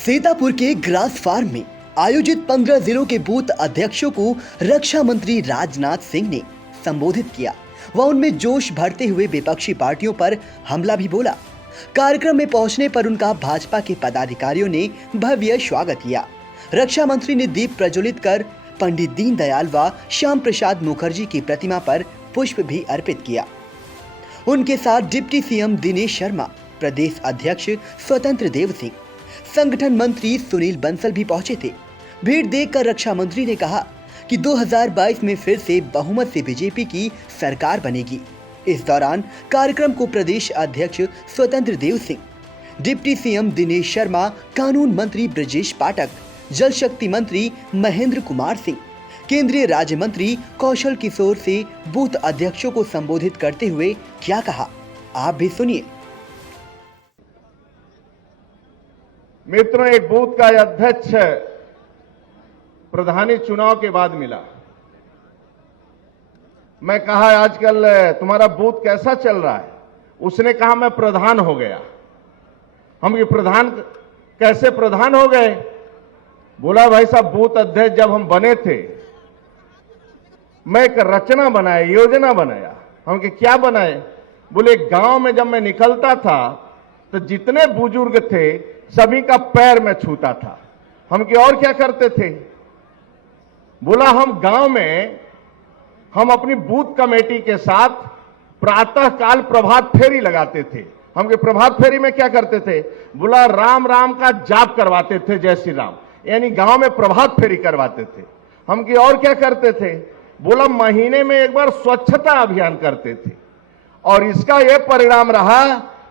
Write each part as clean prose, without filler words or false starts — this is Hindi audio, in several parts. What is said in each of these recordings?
सीतापुर के ग्रास फार्म में आयोजित 15 जिलों के बूथ अध्यक्षों को रक्षा मंत्री राजनाथ सिंह ने संबोधित किया व उनमें जोश भरते हुए विपक्षी पार्टियों पर हमला भी बोला। कार्यक्रम में पहुंचने पर उनका भाजपा के पदाधिकारियों ने भव्य स्वागत किया। रक्षा मंत्री ने दीप प्रज्वलित कर पंडित दीनदयाल व श्याम प्रसाद मुखर्जी की प्रतिमा पर पुष्प भी अर्पित किया। उनके साथ डिप्टी सीएम दिनेश शर्मा, प्रदेश अध्यक्ष स्वतंत्र देव सिंह, संगठन मंत्री सुनील बंसल भी पहुंचे थे। भीड़ देखकर रक्षा मंत्री ने कहा कि 2022 में फिर से बहुमत से बीजेपी की सरकार बनेगी। इस दौरान कार्यक्रम को प्रदेश अध्यक्ष स्वतंत्र देव सिंह, डिप्टी सीएम दिनेश शर्मा, कानून मंत्री ब्रजेश पाठक, जल शक्ति मंत्री महेंद्र कुमार सिंह, केंद्रीय राज्य मंत्री कौशल किशोर से बूथ अध्यक्षों को संबोधित करते हुए क्या कहा, आप भी सुनिए। मित्रों, एक बूथ का अध्यक्ष प्रधानी चुनाव के बाद मिला। मैं कहा आजकल तुम्हारा बूथ कैसा चल रहा है? उसने कहा मैं प्रधान हो गया। हम ये प्रधान कैसे प्रधान हो गए? बोला भाई साहब, बूथ अध्यक्ष जब हम बने थे मैं एक रचना बनाया, योजना बनाया। हम के क्या बनाए? बोले गांव में जब मैं निकलता था तो जितने बुजुर्ग थे सभी का पैर में छूता था। हम की और क्या करते थे? बोला हम गांव में हम अपनी बूथ कमेटी के साथ प्रातः काल प्रभात फेरी लगाते थे। हम के प्रभात फेरी में क्या करते थे? बोला राम राम का जाप करवाते थे, जय श्री राम, यानी गांव में प्रभात फेरी करवाते थे। हम की और क्या करते थे? बोला महीने में एक बार स्वच्छता अभियान करते थे। और इसका यह परिणाम रहा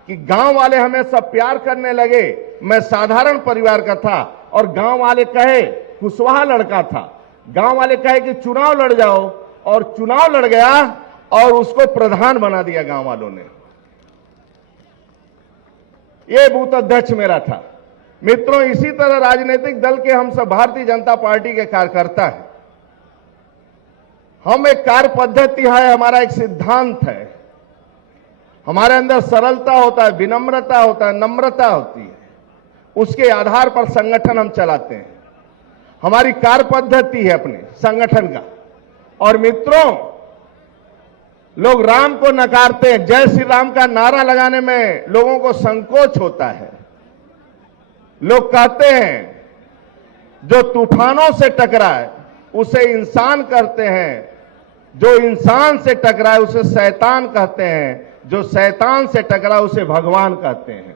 कि गांव वाले हमें सब प्यार करने लगे। मैं साधारण परिवार का था और गांव वाले कहे कुशवाहा लड़का था। गांव वाले कहे कि चुनाव लड़ जाओ, और चुनाव लड़ गया और उसको प्रधान बना दिया गांव वालों ने। यह बूथ अध्यक्ष मेरा था। मित्रों, इसी तरह राजनीतिक दल के हम सब भारतीय जनता पार्टी के कार्यकर्ता हैं। हम एक कार्य पद्धति है, हमारा एक सिद्धांत है। हमारे अंदर सरलता होता है, विनम्रता होता है, नम्रता होती है। उसके आधार पर संगठन हम चलाते हैं। हमारी कार्य पद्धति है अपने संगठन का। और मित्रों, लोग राम को नकारते हैं। जय श्री राम का नारा लगाने में लोगों को संकोच होता है। लोग कहते हैं जो तूफानों से टकराए उसे इंसान कहते हैं, जो इंसान से टकराए उसे शैतान कहते हैं, जो शैतान से टकरा उसे भगवान कहते हैं।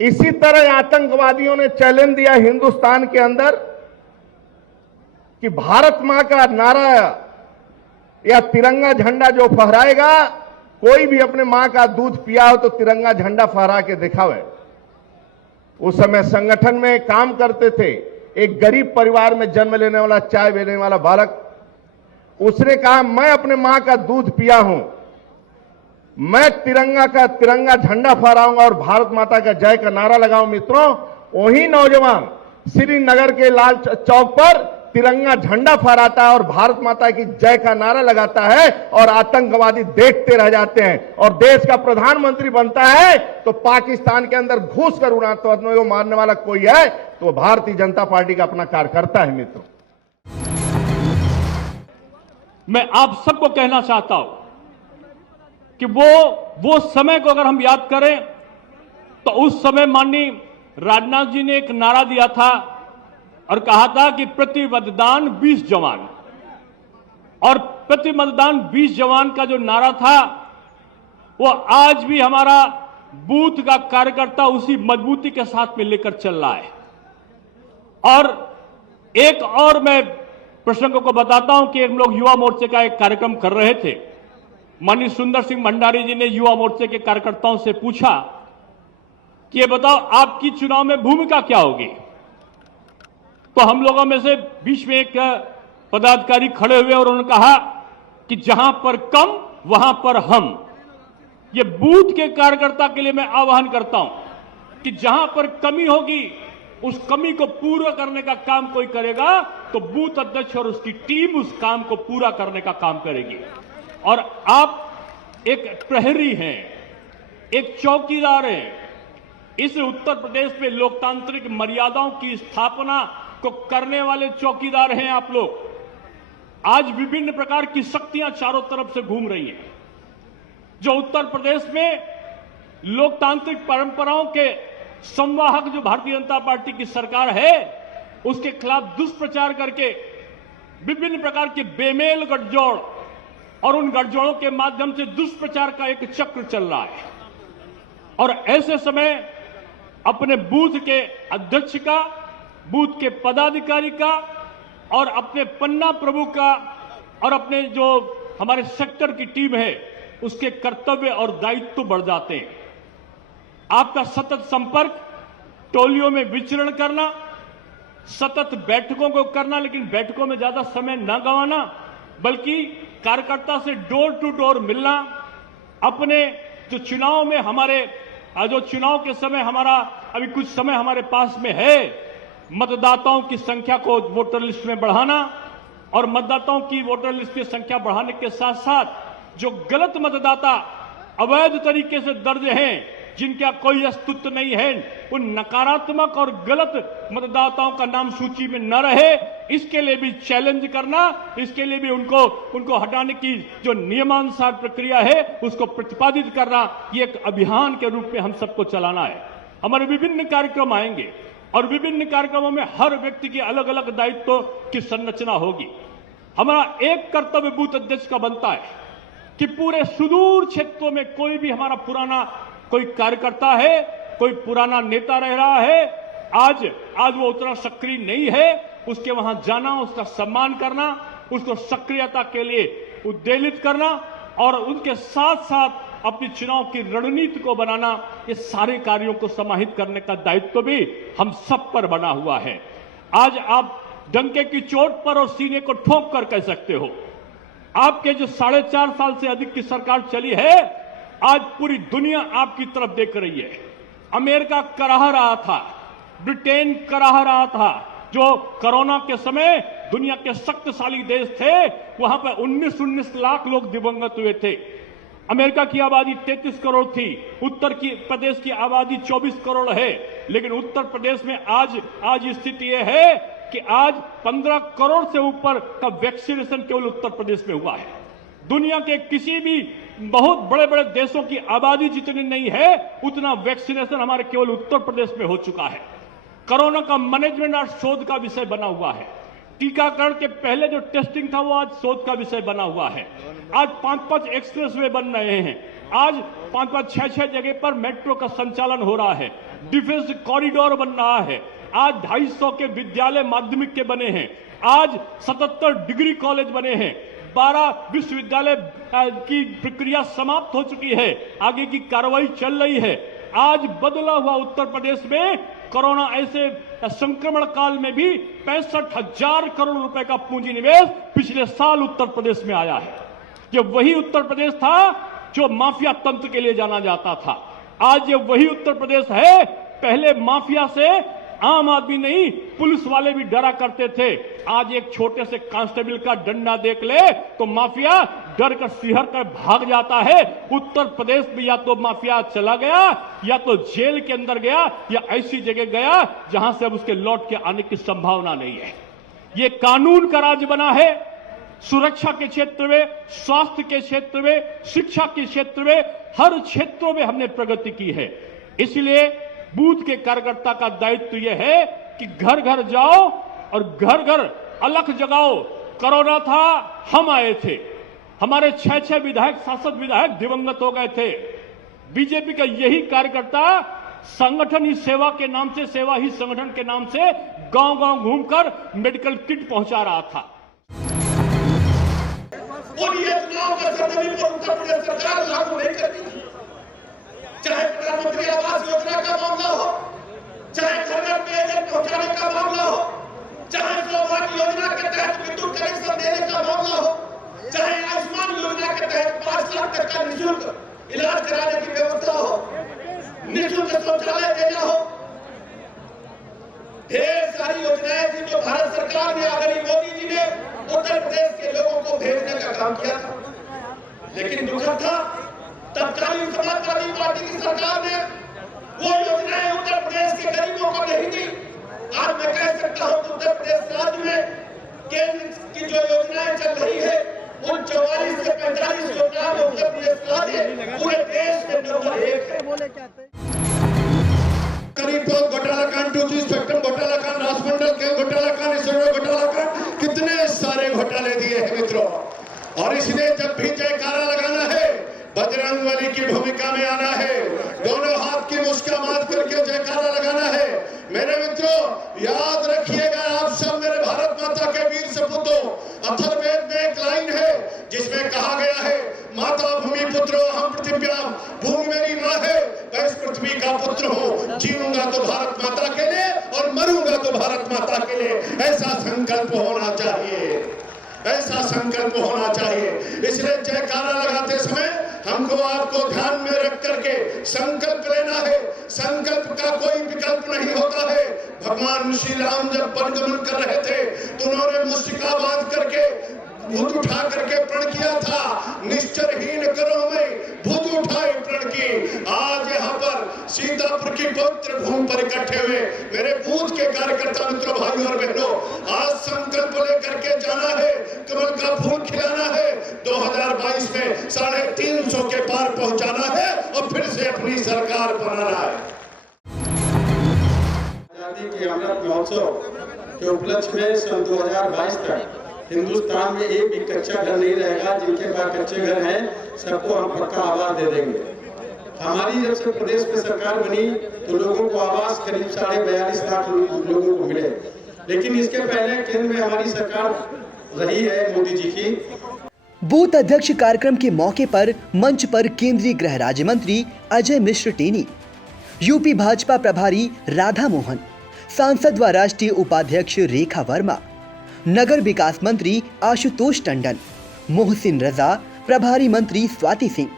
इसी तरह आतंकवादियों ने चैलेंज दिया हिंदुस्तान के अंदर कि भारत मां का नारा या तिरंगा झंडा जो फहराएगा, कोई भी अपने मां का दूध पिया हो तो तिरंगा झंडा फहरा के दिखावे। उस समय संगठन में काम करते थे एक गरीब परिवार में जन्म लेने वाला, चाय बेचने वाला बालक। उसने कहा मैं अपने मां का दूध पिया हूं, मैं तिरंगा झंडा फहराऊंगा और भारत माता का जय का नारा लगाऊं। मित्रों, वही नौजवान श्रीनगर के लाल चौक पर तिरंगा झंडा फहराता है और भारत माता की जय का नारा लगाता है, और आतंकवादी देखते रह जाते हैं। और देश का प्रधानमंत्री बनता है तो पाकिस्तान के अंदर घुस कर आतंकवादियों को मारने वाला कोई है तो भारतीय जनता पार्टी का अपना कार्यकर्ता है। मित्रों, मैं आप सबको कहना चाहता हूं कि वो समय को अगर हम याद करें तो उस समय माननीय राजनाथ जी ने एक नारा दिया था और कहा था कि प्रति मतदान 20 जवान। और प्रति मतदान 20 जवान का जो नारा था वो आज भी हमारा बूथ का कार्यकर्ता उसी मजबूती के साथ में लेकर चल रहा है। और एक और मैं प्रसंग को बताता हूं कि हम लोग युवा मोर्चे का एक कार्यक्रम कर रहे थे। माननीय सुंदर सिंह भंडारी जी ने युवा मोर्चे के कार्यकर्ताओं से पूछा कि ये बताओ आपकी चुनाव में भूमिका क्या होगी? तो हम लोगों में से बीच में एक पदाधिकारी खड़े हुए और उन्होंने कहा कि जहां पर कम वहां पर हम। ये बूथ के कार्यकर्ता के लिए मैं आह्वान करता हूं कि जहां पर कमी होगी उस कमी को पूरा करने का काम कोई करेगा तो बूथ अध्यक्ष और उसकी टीम उस काम को पूरा करने का काम करेगी। और आप एक प्रहरी हैं, एक चौकीदार हैं, इस उत्तर प्रदेश में लोकतांत्रिक मर्यादाओं की स्थापना को करने वाले चौकीदार हैं आप लोग। आज विभिन्न प्रकार की शक्तियां चारों तरफ से घूम रही हैं, जो उत्तर प्रदेश में लोकतांत्रिक परंपराओं के संवाहक जो भारतीय जनता पार्टी की सरकार है, उसके खिलाफ दुष्प्रचार करके विभिन्न प्रकार के बेमेल गठजोड़ और उन गठजोड़ों के माध्यम से दुष्प्रचार का एक चक्र चल रहा है। और ऐसे समय अपने बूथ के अध्यक्ष का, बूथ के पदाधिकारी का और अपने पन्ना प्रभु का और अपने जो हमारे सेक्टर की टीम है उसके कर्तव्य और दायित्व बढ़ जाते हैं। आपका सतत संपर्क, टोलियों में विचरण करना, सतत बैठकों को करना, लेकिन बैठकों में ज्यादा समय न गंवाना, बल्कि कार्यकर्ता से डोर टू डोर मिलना, अपने जो चुनाव में हमारे जो चुनाव के समय हमारा अभी कुछ समय हमारे पास में है, मतदाताओं की संख्या को वोटर लिस्ट में बढ़ाना और मतदाताओं की वोटर लिस्ट की संख्या बढ़ाने के साथ साथ जो गलत मतदाता अवैध तरीके से दर्ज हैं, जिनका कोई अस्तित्व नहीं है, उन नकारात्मक और गलत मतदाताओं का नाम सूची में न रहे, इसके लिए भी चैलेंज करना, इसके लिए भी उनको हटाने की जो नियमानुसार प्रक्रिया है उसको प्रतिपादित करना, ये एक अभियान के रूप में हम सबको चलाना है। हमारे विभिन्न कार्यक्रम आएंगे और विभिन्न कार्यक्रमों में हर व्यक्ति के अलग अलग दायित्वों की संरचना होगी। हमारा एक कर्तव्य बूथ अध्यक्ष का बनता है कि पूरे सुदूर क्षेत्रों में कोई भी हमारा पुराना कोई कार्यकर्ता है, कोई पुराना नेता रह रहा है, आज वो उतना सक्रिय नहीं है, उसके वहां जाना, उसका सम्मान करना, उसको सक्रियता के लिए उद्वेलित करना और उनके साथ साथ अपनी चुनाव की रणनीति को बनाना, ये सारे कार्यों को समाहित करने का दायित्व भी हम सब पर बना हुआ है। आज आप डंके की चोट पर और सीने को ठोक कर कह सकते हो, आपके जो 4.5 साल से अधिक की सरकार चली है, आज पूरी दुनिया आपकी तरफ देख रही है। अमेरिका कराह रहा था, ब्रिटेन कराह रहा था, जो कोरोना के समय दुनिया के शक्तिशाली देश थे, वहां पर 19 लाख लोग दिवंगत हुए थे। अमेरिका की आबादी 33 करोड़ थी, उत्तर प्रदेश की आबादी 24 करोड़ है, लेकिन उत्तर प्रदेश में आज स्थिति यह है कि आज 15 करोड़ से ऊपर का वैक्सीनेशन केवल उत्तर प्रदेश में हुआ है। दुनिया के किसी भी बहुत बड़े बड़े देशों की आबादी जितनी नहीं है, उतना वैक्सीनेशन हमारे केवल उत्तर प्रदेश में हो चुका है। कोरोना का मैनेजमेंट आज शोध का विषय बना हुआ है। टीकाकरण के पहले जो टेस्टिंग था वो आज शोध का विषय बना हुआ है। आज 5-5 एक्सप्रेस वे बन रहे हैं, आज 5-5, 6-6 जगह पर मेट्रो का संचालन हो रहा है, डिफेंस कॉरिडोर बन रहा है, आज 250 के विद्यालय माध्यमिक के बने हैं, आज 77 डिग्री कॉलेज बने हैं, 12 विश्वविद्यालय की प्रक्रिया समाप्त हो चुकी है, आगे की कार्रवाई चल रही है। आज बदला हुआ उत्तर प्रदेश में कोरोना ऐसे संक्रमण काल में भी 65,000 करोड़ रुपए का पूंजी निवेश पिछले साल उत्तर प्रदेश में आया है। ये वही उत्तर प्रदेश था जो माफिया तंत्र के लिए जाना जाता था। आज ये वही उत्तर प्रदेश है, पहले माफिया से आम आदमी नहीं, पुलिस वाले भी डरा करते थे। आज एक छोटे से कांस्टेबल का डंडा देख ले तो माफिया डर कर सिहर कर भाग जाता है। उत्तर प्रदेश में या तो माफिया चला गया, या तो जेल के अंदर गया, या ऐसी जगह गया जहां से अब उसके लौट के आने की संभावना नहीं है। ये कानून का राज बना है। सुरक्षा के क्षेत्र में, स्वास्थ्य के क्षेत्र में, शिक्षा के क्षेत्र में, हर क्षेत्रों में हमने प्रगति की है। इसलिए बूथ के कार्यकर्ता का दायित्व यह है कि घर घर जाओ और घर घर अलख जगाओ। कोरोना था, हम आए थे, हमारे 6 विधायक, सांसद विधायक दिवंगत हो गए थे। बीजेपी का यही कार्यकर्ता संगठन ही सेवा के नाम से, सेवा ही संगठन के नाम से गांव गांव घूमकर मेडिकल किट पहुंचा रहा था। और ये चुनाव का सर्टिफिकेट पर उत्तर प्रदेश सरकार लागू नहीं करती थी। चाहे प्रधानमंत्री आवास योजना का मामला हो, चाहे घर घर पेयजल पहुंचाने का मामला हो, चाहे सौभाग्य योजना के तहत विद्युत कनेक्शन देने का मामला हो, चाहे आयुष्मान योजना के तहत 5 लाख तक का निःशुल्क इलाज कराने की व्यवस्था हो, निःशुल्क शौचालय देना हो, ढेर सारी योजनाएं थी जो भारत सरकार ने, आदरणीय मोदी जी ने उत्तर प्रदेश के लोगों को भेजने का काम किया था। लेकिन दुखद था, तत्कालीन समाजवादी पार्टी की सरकार ने वो योजनाएं उत्तर प्रदेश के गरीबों को नहीं दी। आज मैं कह सकता हूं कि उत्तर प्रदेश राज्य में केंद्र की जो योजनाएं चल रही है उन 44 से 45 योजनाओं में उत्तर प्रदेश राज्य पूरे देश में नंबर 1 है। करीब घोटाला कांड, 2G स्पेक्ट्रम घोटाला कांड, राजमंडल के घोटाला कांड, इसरो घोटाला कांड, कितने सारे घोटाले दिए हैं मित्रों। और इसलिए जब भी जयकारा लगाना है, बजरंगबली की भूमिका में आना है, दोनों हाथ की मुस्का मार करके जयकारा लगाना है। मेरे मित्रों याद रखिएगा, आप सब मेरे भारत माता के वीर सपूतों, अथर्ववेद में एक लाइन है जिसमें कहा गया है, माता भूमि पुत्रो हम पृथिव्याम, भूमि मेरी माँ है, मैं इस पृथ्वी का पुत्र हूँ, जीऊंगा तो भारत माता के लिए और मरूंगा तो भारत माता के लिए। ऐसा संकल्प होना चाहिए, ऐसा संकल्प होना चाहिए। इसलिए जयकारा लगाते समय हमको आपको ध्यान में रख करके संकल्प लेना है। संकल्प का कोई विकल्प नहीं होता है। भगवान श्री राम जब वनगमन कर रहे थे तो उन्होंने मुस्टिका बांध करके भूत उठा करके प्रण किया था, निश्चरहीन करो में भूत उठाए प्रण की। आज यहाँ पर सीतापुर की पवित्र भूमि पर इकट्ठे हुए मेरे बूथ के कार्यकर्ता मित्रों, भाइयों और बहनों, आज संकल्प लेकर के जाना है, कमल का फूल खिलाना है, 2022 में 350 के पार पहुंचाना है और फिर से अपनी सरकार बनाना है। आजादी के अमृत महोत्सव के उपलक्ष्य में सन 2022 तक हिंदुस्तान में एक भी कच्चा घर नहीं रहेगा। जिनके पास कच्चे घर हैं सबको हम पक्का आवास दे देंगे। हमारी जब से प्रदेश में सरकार बनी तो लोगों को आवास करीब 42.5 लाख लोगों को मिले, लेकिन इसके पहले केंद्र में हमारी सरकार रही है मोदी जी की। बूथ अध्यक्ष कार्यक्रम के मौके पर मंच पर केंद्रीय गृह राज्य मंत्री अजय मिश्र टेनी, यूपी भाजपा प्रभारी राधा मोहन, सांसद व राष्ट्रीय उपाध्यक्ष रेखा वर्मा, नगर विकास मंत्री आशुतोष टंडन, मोहसिन रजा, प्रभारी मंत्री स्वाति सिंह,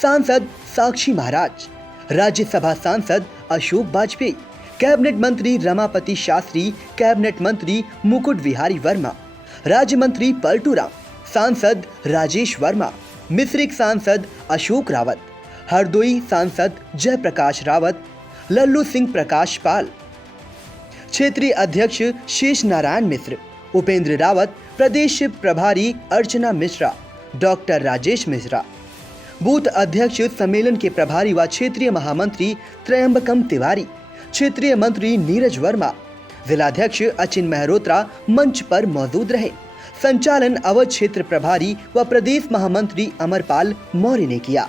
सांसद साक्षी महाराज, राज्यसभा सांसद अशोक वाजपेयी, कैबिनेट मंत्री रमापति शास्त्री, कैबिनेट मंत्री मुकुट विहारी वर्मा, राज्य मंत्री पलटू राम, सांसद राजेश वर्मा, मिश्रिक सांसद अशोक रावत, हरदोई सांसद जयप्रकाश रावत, लल्लू सिंह प्रकाश पाल, क्षेत्रीय अध्यक्ष शेष नारायण मिश्र, उपेंद्र रावत, प्रदेश प्रभारी अर्चना मिश्रा, डॉक्टर राजेश मिश्रा, बूथ अध्यक्ष सम्मेलन के प्रभारी व क्षेत्रीय महामंत्री त्रयंबकम तिवारी, क्षेत्रीय मंत्री नीरज वर्मा, जिलाध्यक्ष अचिन मेहरोत्रा मंच पर मौजूद रहे। संचालन अवध क्षेत्र प्रभारी व प्रदेश महामंत्री अमरपाल मौर्य ने किया।